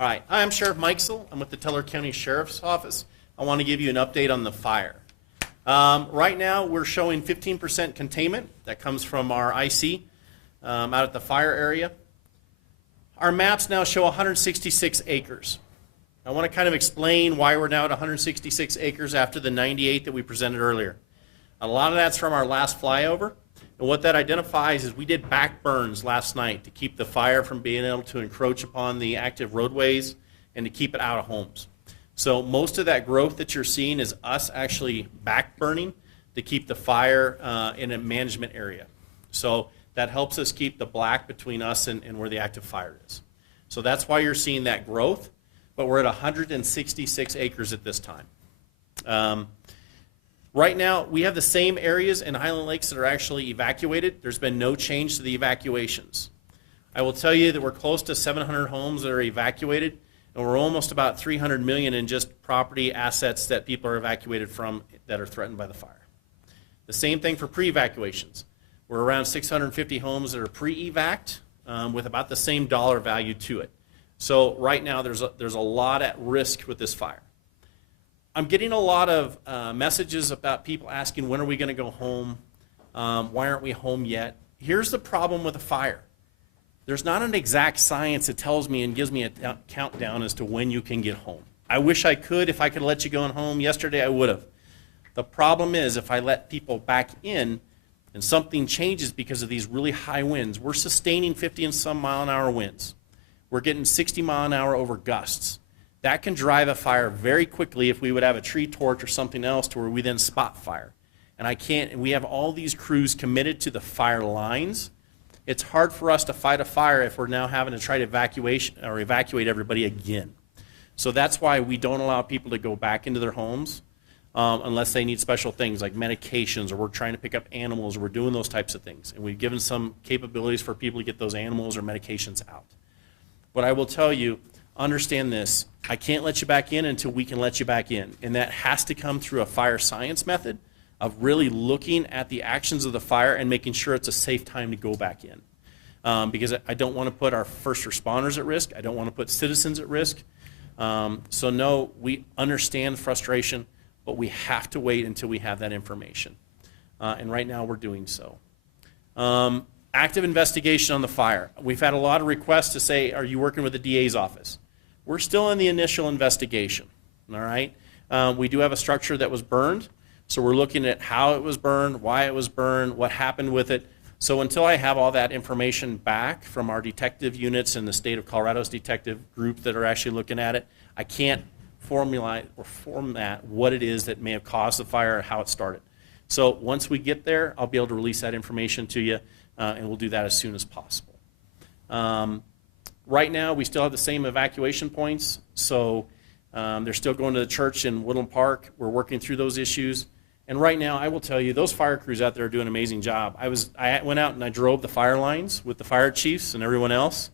All right, hi, I'm Sheriff Mikesell. I'm with the Teller County Sheriff's Office. I want to give you an update on the fire. Right now, we're showing 15% containment. That comes from our IC out at the fire area. Our maps now show 166 acres. I want to kind of explain why we're now at 166 acres after the 98 that we presented earlier. A lot of that's from our last flyover. And what that identifies is we did back burns last night to keep the fire from being able to encroach upon the active roadways and to keep it out of homes. So most of that growth that you're seeing is us actually back burning to keep the fire in a management area. So that helps us keep the black between us and where the active fire is. So that's why you're seeing that growth, but we're at 166 acres at this time. Right now, we have the same areas in Highland Lakes that are actually evacuated. There's been no change to the evacuations. I will tell you that we're close to 700 homes that are evacuated, and we're almost about 300 million in just property assets that people are evacuated from that are threatened by the fire. The same thing for pre-evacuations. We're around 650 homes that are pre-evac'd with about the same dollar value to it. So right now, there's a lot at risk with this fire. I'm getting a lot of messages about people asking, when are we going to go home? Why aren't we home yet? Here's the problem with a fire. There's not an exact science that tells me and gives me a countdown as to when you can get home. I wish I could. If I could let you go home yesterday, I would have. The problem is if I let people back in and something changes because of these really high winds, we're sustaining 50 and some mile an hour winds. We're getting 60 mile an hour over gusts. That can drive a fire very quickly if we would have a tree torch or something else to where we then spot fire. And we have all these crews committed to the fire lines. It's hard for us to fight a fire if we're now having to try to evacuate everybody again. So that's why we don't allow people to go back into their homes unless they need special things like medications, or we're trying to pick up animals, or we're doing those types of things. And we've given some capabilities for people to get those animals or medications out. But I will tell you, understand this, I can't let you back in until we can let you back in. And that has to come through a fire science method of really looking at the actions of the fire and making sure it's a safe time to go back in. Because I don't want to put our first responders at risk. I don't want to put citizens at risk. So no, we understand frustration, but we have to wait until we have that information. And right now we're doing so. Active investigation on the fire. We've had a lot of requests to say, are you working with the DA's office? We're still in the initial investigation, all right? We do have a structure that was burned, so we're looking at how it was burned, why it was burned, what happened with it. So until I have all that information back from our detective units and the state of Colorado's detective group that are actually looking at it, I can't formulate or format what it is that may have caused the fire or how it started. So once we get there, I'll be able to release that information to you, and we'll do that as soon as possible. Right now, we still have the same evacuation points, so they're still going to the church in Woodland Park. We're working through those issues. And right now, I will tell you, those fire crews out there are doing an amazing job. I went out and I drove the fire lines with the fire chiefs and everyone else,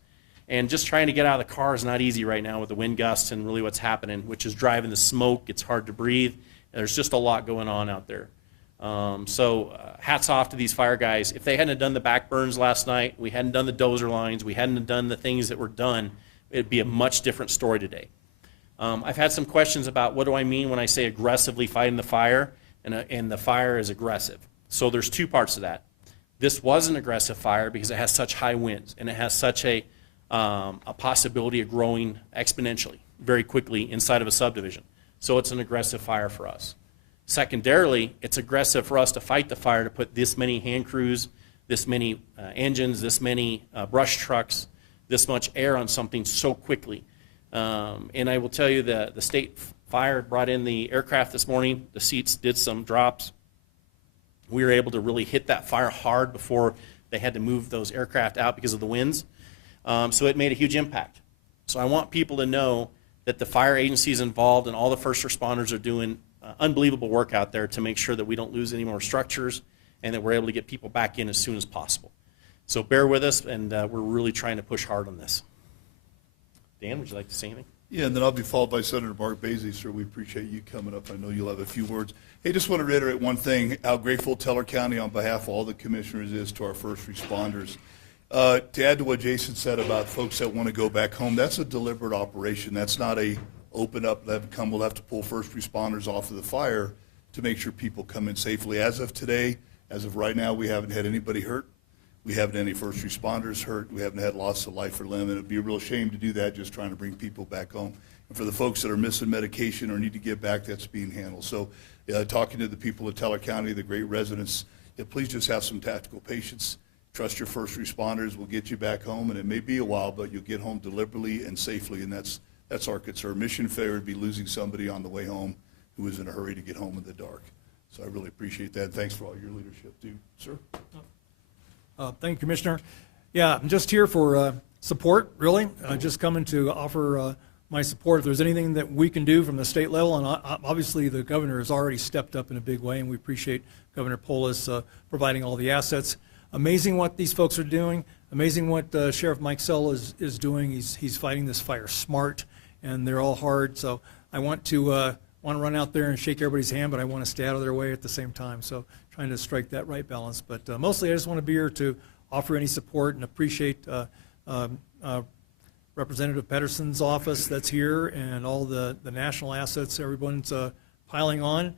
and just trying to get out of the car is not easy right now with the wind gusts and really what's happening, which is driving the smoke. It's hard to breathe. There's just a lot going on out there. Hats off to these fire guys. If they hadn't done the back burns last night, we hadn't done the dozer lines, we hadn't done the things that were done, it'd be a much different story today. I've had some questions about what do I mean when I say aggressively fighting the fire, and the fire is aggressive. So there's two parts to that. This was an aggressive fire because it has such high winds, and it has such a possibility of growing exponentially very quickly inside of a subdivision. So it's an aggressive fire for us. Secondarily, it's aggressive for us to fight the fire, to put this many hand crews, this many engines, this many brush trucks, this much air on something so quickly. And I will tell you that the state fire brought in the aircraft this morning. The seats did some drops. We were able to really hit that fire hard before they had to move those aircraft out because of the winds. So it made a huge impact. So I want people to know that the fire agencies involved and all the first responders are doing unbelievable work out there to make sure that we don't lose any more structures and that we're able to get people back in as soon as possible. So bear with us, and we're really trying to push hard on this. Dan, would you like to say anything? Yeah, and then I'll be followed by Senator Mark Basie, sir. We appreciate you coming up. I know you'll have a few words. Hey, just want to reiterate one thing, how grateful Teller County on behalf of all the commissioners is to our first responders. To add to what Jason said about folks that want to go back home, that's a deliberate operation. That's not a open up, we'll have to pull first responders off of the fire to make sure people come in safely. As of today, as of right now, we haven't had anybody hurt. We haven't had any first responders hurt. We haven't had loss of life or limb. And it'd be a real shame to do that, just trying to bring people back home. And for the folks that are missing medication or need to get back, that's being handled. So talking to the people of Teller County, the great residents, please just have some tactical patience. Trust your first responders. We'll get you back home, and it may be a while, but you'll get home deliberately and safely, and that's our concern. Mission failure would be losing somebody on the way home who is in a hurry to get home in the dark. So I really appreciate that. Thanks for all your leadership, too. Sir? Thank you, Commissioner. Yeah, I'm just here for support, really. Just coming to offer my support. If there's anything that we can do from the state level, and obviously the governor has already stepped up in a big way, and we appreciate Governor Polis providing all the assets. Amazing what these folks are doing. Amazing what Sheriff Mike Sell is doing. He's fighting this fire smart, and they're all hard. So I want to run out there and shake everybody's hand, but I want to stay out of their way at the same time. So trying to strike that right balance. But mostly I just want to be here to offer any support and appreciate Representative Pedersen's office that's here and all the national assets everyone's piling on.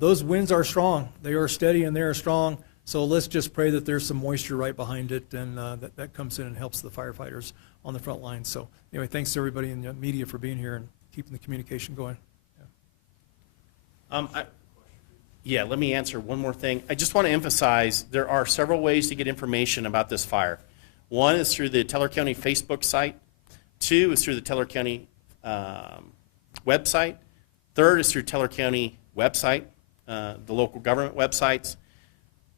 Those winds are strong. They are steady and they are strong. So let's just pray that there's some moisture right behind it, and that comes in and helps the firefighters on the front line. So anyway, thanks to everybody in the media for being here and keeping the communication going. Yeah, let me answer one more thing. I just want to emphasize there are several ways to get information about this fire. One is through the Teller County Facebook site. Two is through the Teller County website. Third is through Teller County website, the local government websites.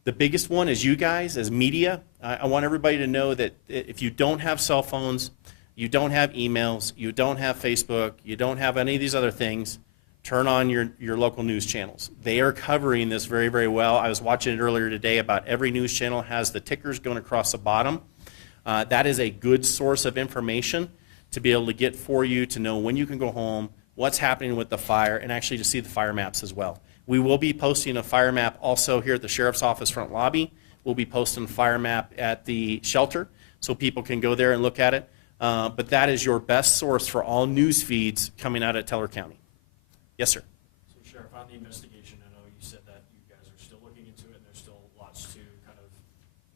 The biggest one is you guys as media. I want everybody to know that if you don't have cell phones, you don't have emails, you don't have Facebook, you don't have any of these other things, turn on your local news channels. They are covering this very, very well. I was watching it earlier today. About every news channel has the tickers going across the bottom. That is a good source of information to be able to get for you to know when you can go home, what's happening with the fire, and actually to see the fire maps as well. We will be posting a fire map also here at the Sheriff's Office front lobby. We'll be posting a fire map at the shelter so people can go there and look at it. But that is your best source for all news feeds coming out of Teller County. Yes, sir. So, Sheriff, on the investigation, I know you said that you guys are still looking into it and there's still lots to kind of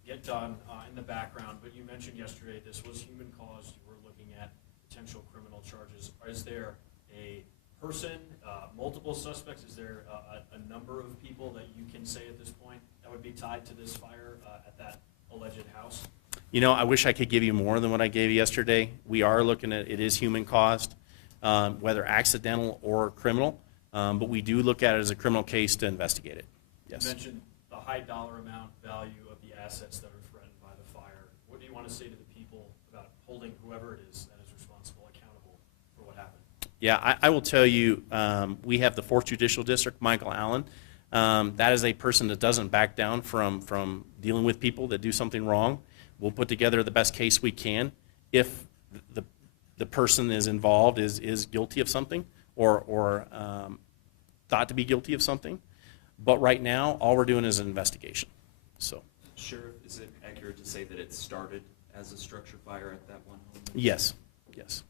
get done in the background, but you mentioned yesterday this was human caused. You were looking at potential criminal charges. Is there a person, multiple suspects? Is there a number of people that you can say at this point that would be tied to this fire at that alleged house? You know, I wish I could give you more than what I gave you yesterday. We are looking at it is human caused, whether accidental or criminal, but we do look at it as a criminal case to investigate it. Yes. You mentioned the high dollar amount value of the assets that are threatened by the fire. What do you want to say to the people about holding whoever it is that is responsible accountable for what happened? Yeah, I will tell you, we have the 4th Judicial District, Michael Allen. That is a person that doesn't back down from dealing with people that do something wrong. We'll put together the best case we can. If the person is involved is guilty of something or thought to be guilty of something. But right now, all we're doing is an investigation. So, Sheriff, is it accurate to say that it started as a structure fire at that one home? yes, yes,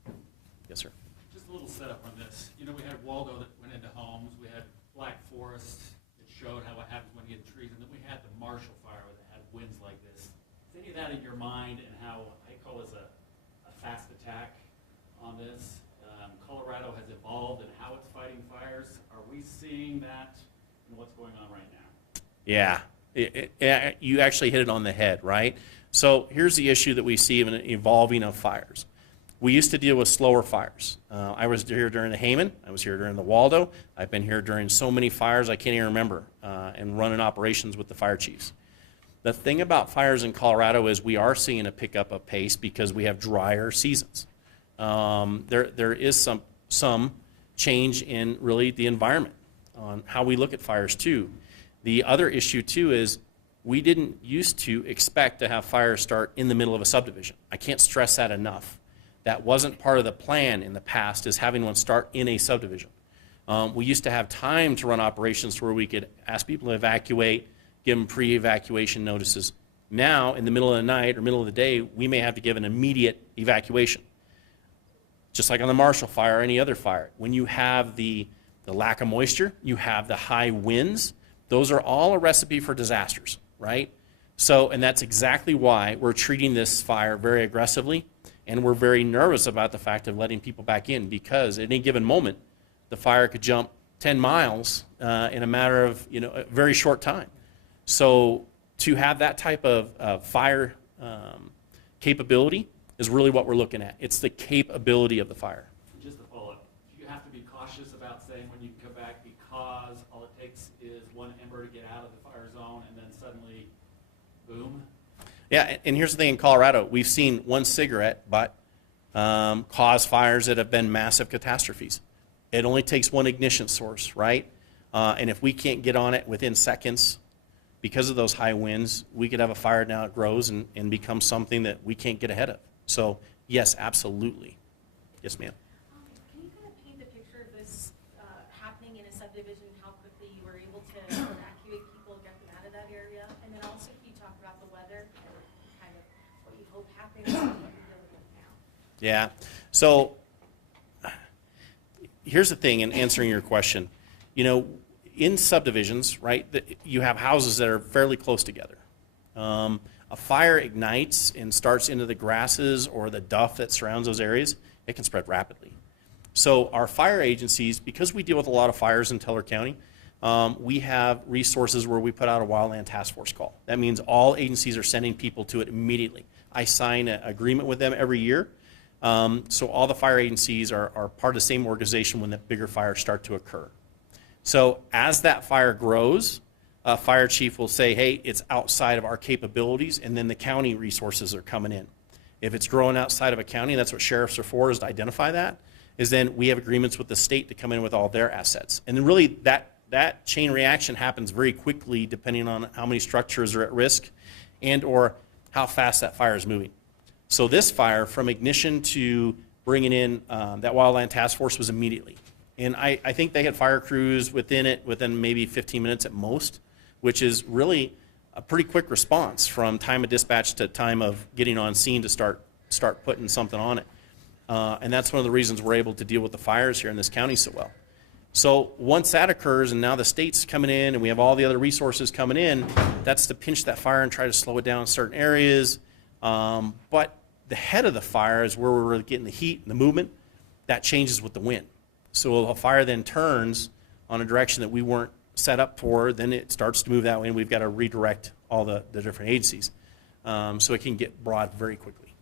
yes, sir. Just a little setup on this. You know, we had Waldo that went into homes. We had Black Forest that showed how what happens when you get trees. And then we had the Marshall Fire that had winds like this. Is any of that in your mind and how I call this a fast attack on this? Colorado has evolved in how it's fighting fires. Are we seeing that in what's going on right now? Yeah, you actually hit it on the head, right? So here's the issue that we see in an evolving of fires. We used to deal with slower fires. I was here during the Hayman. I was here during the Waldo. I've been here during so many fires I can't even remember, and running operations with the fire chiefs. The thing about fires in Colorado is we are seeing a pickup of pace because we have drier seasons. There is some change in really the environment on how we look at fires too. The other issue too is we didn't used to expect to have fires start in the middle of a subdivision. I can't stress that enough. That wasn't part of the plan in the past, is having one start in a subdivision. We used to have time to run operations where we could ask people to evacuate, give them pre-evacuation notices. Now, in the middle of the night or middle of the day, we may have to give an immediate evacuation. Just like on the Marshall Fire or any other fire. When you have the lack of moisture, you have the high winds, those are all a recipe for disasters, right? So, and that's exactly why we're treating this fire very aggressively, and we're very nervous about the fact of letting people back in, because at any given moment, the fire could jump 10 miles in a matter of, a very short time. So to have that type of fire capability is really what we're looking at. It's the capability of the fire. Just to follow up, do you have to be cautious about saying when you come back, because all it takes is one ember to get out of the fire zone and then suddenly, boom? Yeah, and here's the thing in Colorado, we've seen one cigarette butt cause fires that have been massive catastrophes. It only takes one ignition source, right? And if we can't get on it within seconds, because of those high winds, we could have a fire now that grows and becomes something that we can't get ahead of. So, yes, absolutely. Yes, ma'am. Can you kind of paint the picture of this happening in a subdivision, how quickly you were able to evacuate people, get them out of that area? And then also, can you talk about the weather and kind of what you hope happens and what you're dealing with now? Yeah. So, here's the thing in answering your question. In subdivisions, right, you have houses that are fairly close together. A fire ignites and starts into the grasses or the duff that surrounds those areas, it can spread rapidly. So our fire agencies, because we deal with a lot of fires in Teller County, we have resources where we put out a wildland task force call. That means all agencies are sending people to it immediately. I sign an agreement with them every year. So all the fire agencies are part of the same organization when the bigger fires start to occur. So as that fire grows, a fire chief will say, hey, it's outside of our capabilities, and then the county resources are coming in. If it's growing outside of a county, that's what sheriffs are for, is to identify that, is then we have agreements with the state to come in with all their assets. And then really that chain reaction happens very quickly depending on how many structures are at risk and or how fast that fire is moving. So this fire, from ignition to bringing in that wildland task force, was immediately. And I think they had fire crews within maybe 15 minutes at most, which is really a pretty quick response from time of dispatch to time of getting on scene to start putting something on it. And that's one of the reasons we're able to deal with the fires here in this county so well. So once that occurs, and now the state's coming in, and we have all the other resources coming in, that's to pinch that fire and try to slow it down in certain areas. But the head of the fire is where we're really getting the heat and the movement. That changes with the wind. So if a fire then turns on a direction that we weren't set up for, then it starts to move that way, and we've got to redirect all the different agencies. So it can get broad very quickly.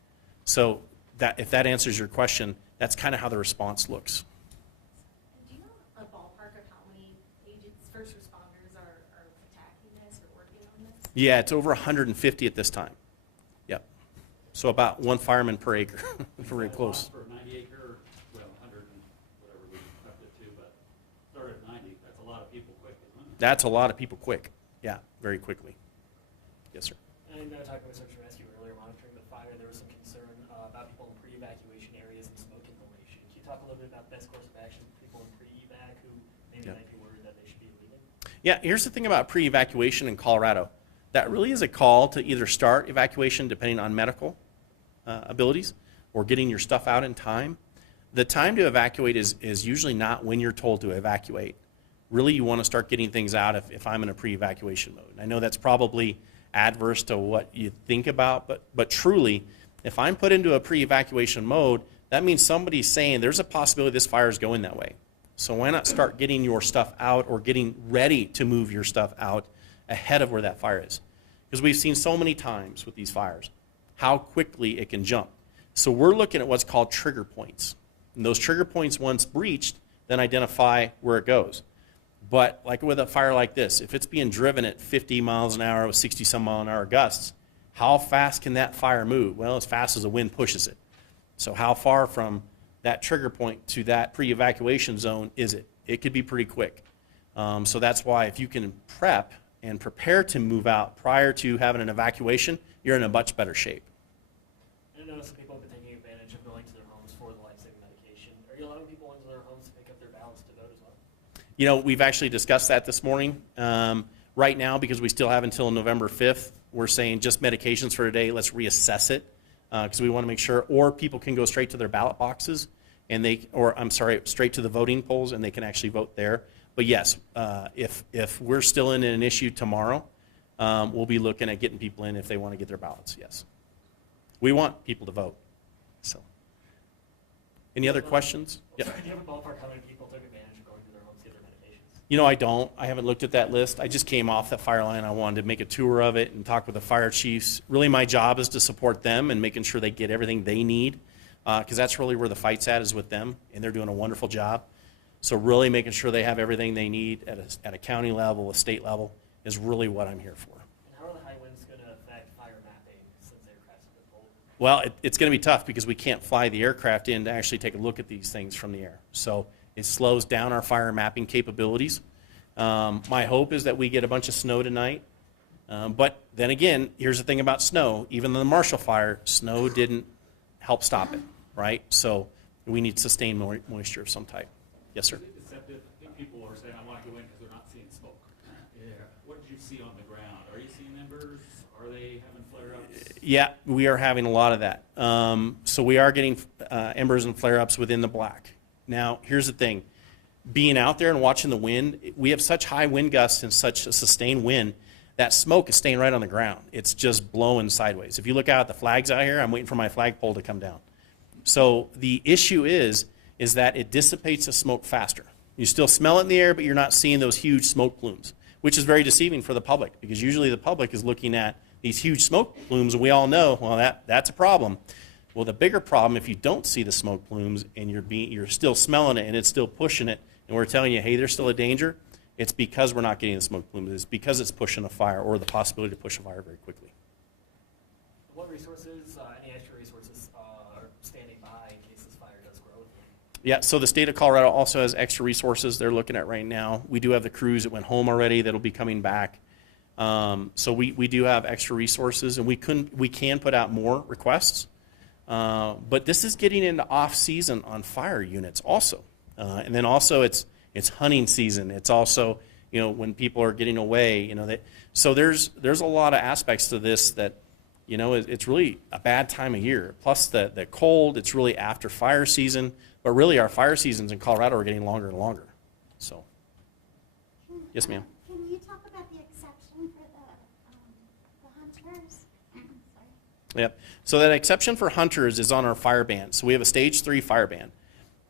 So if that answers your question, that's kind of how the response looks. Do you know a ballpark of how many agents, first responders are attacking this or working on this? Yeah, it's over 150 at this time. Yep. So about one fireman per acre. Very close. For a 90-acre, well, 100 and whatever we upped it to, but start at 90, that's a lot of people quick, isn't it? That's a lot of people quick. Yeah, very quickly. Yes, sir. And talking about search and rescue earlier, monitoring the fire, there was some concern about people in pre-evacuation areas and smoke inhalation. Can you talk a little bit about best course of action for people in pre-evac who maybe might be worried that they should be leaving? Yeah, here's the thing about pre-evacuation in Colorado. That really is a call to either start evacuation depending on medical abilities or getting your stuff out in time. The time to evacuate is usually not when you're told to evacuate. Really, you want to start getting things out if I'm in a pre-evacuation mode. And I know that's probably adverse to what you think about, but truly, if I'm put into a pre-evacuation mode, that means somebody's saying there's a possibility this fire is going that way. So why not start getting your stuff out or getting ready to move your stuff out ahead of where that fire is? Because we've seen so many times with these fires how quickly it can jump. So we're looking at what's called trigger points. And those trigger points, once breached, then identify where it goes. But like with a fire like this, if it's being driven at 50 miles an hour with 60-some mile an hour gusts, how fast can that fire move? Well, as fast as the wind pushes it. So how far from that trigger point to that pre-evacuation zone is it? It could be pretty quick. So that's why if you can prep and prepare to move out prior to having an evacuation, you're in a much better shape. I know some people have been taking advantage of going to their homes for the life-saving medication. Are you allowing people into their homes to pick up their ballots to vote as well? You know, we've actually discussed that this morning. Right now, because we still have until November 5th, we're saying just medications for today, let's reassess it, because we want to make sure, or people can go straight to their ballot boxes, straight to the voting polls, and they can actually vote there. But yes, if we're still in an issue tomorrow, we'll be looking at getting people in if they want to get their ballots, yes. We want people to vote, so. Any other questions? Yeah. Do you have a ballpark how many people took advantage of going to their homes to get their medications? You know, I don't. I haven't looked at that list. I just came off that fire line. I wanted to make a tour of it and talk with the fire chiefs. Really, my job is to support them and making sure they get everything they need, because that's really where the fight's at, is with them, and they're doing a wonderful job. So really making sure they have everything they need at a county level, a state level, is really what I'm here for. And how are the high winds going to affect fire mapping since aircraft have been pulled? Well, it's going to be tough because we can't fly the aircraft in to actually take a look at these things from the air. So it slows down our fire mapping capabilities. My hope is that we get a bunch of snow tonight. But then again, here's the thing about snow. Even the Marshall Fire, snow didn't help stop it, right? So we need sustained moisture of some type. Yes, sir. Except that I think people are saying, I want to go in because they're not seeing smoke. Yeah. What did you see on the ground? Are you seeing embers? Are they having flare-ups? Yeah, we are having a lot of that. So we are getting embers and flare-ups within the black. Now, here's the thing. Being out there and watching the wind, we have such high wind gusts and such a sustained wind, that smoke is staying right on the ground. It's just blowing sideways. If you look out at the flags out here, I'm waiting for my flagpole to come down. So the issue is that it dissipates the smoke faster. You still smell it in the air, but you're not seeing those huge smoke plumes, which is very deceiving for the public, because usually the public is looking at these huge smoke plumes, and we all know, well, that's a problem. Well, the bigger problem, if you don't see the smoke plumes and you're still smelling it and it's still pushing it, and we're telling you, hey, there's still a danger, it's because we're not getting the smoke plumes. It's because it's pushing a fire, or the possibility to push a fire very quickly. What resources, any extra resources, are standing by in case this fire does grow? Yeah, so the state of Colorado also has extra resources they're looking at right now. We do have the crews that went home already that'll be coming back. So we do have extra resources, and we can put out more requests. But this is getting into off-season on fire units also. And then also it's hunting season. It's also, when people are getting away, so there's a lot of aspects to this that, it's really a bad time of year. Plus the cold, it's really after fire season. But really our fire seasons in Colorado are getting longer and longer. So, yes, ma'am. Can you talk about the exception for the hunters? Sorry. Yep. So that exception for hunters is on our fire ban. So we have a stage 3 fire ban.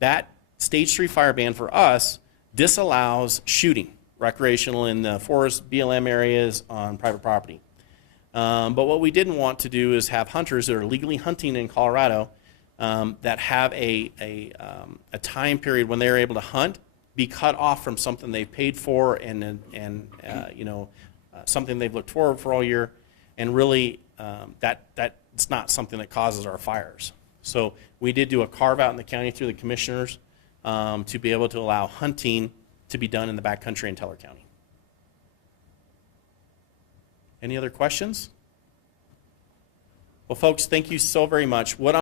That stage 3 fire ban for us disallows shooting, recreational in the forest, BLM areas, on private property. But what we didn't want to do is have hunters that are legally hunting in Colorado that have a time period when they're able to hunt be cut off from something they've paid for and something they've looked forward for all year, and really that's not something that causes our fires. So we did do a carve out in the county through the commissioners to be able to allow hunting to be done in the backcountry in Teller County. Any other questions? Well, folks, thank you so very much.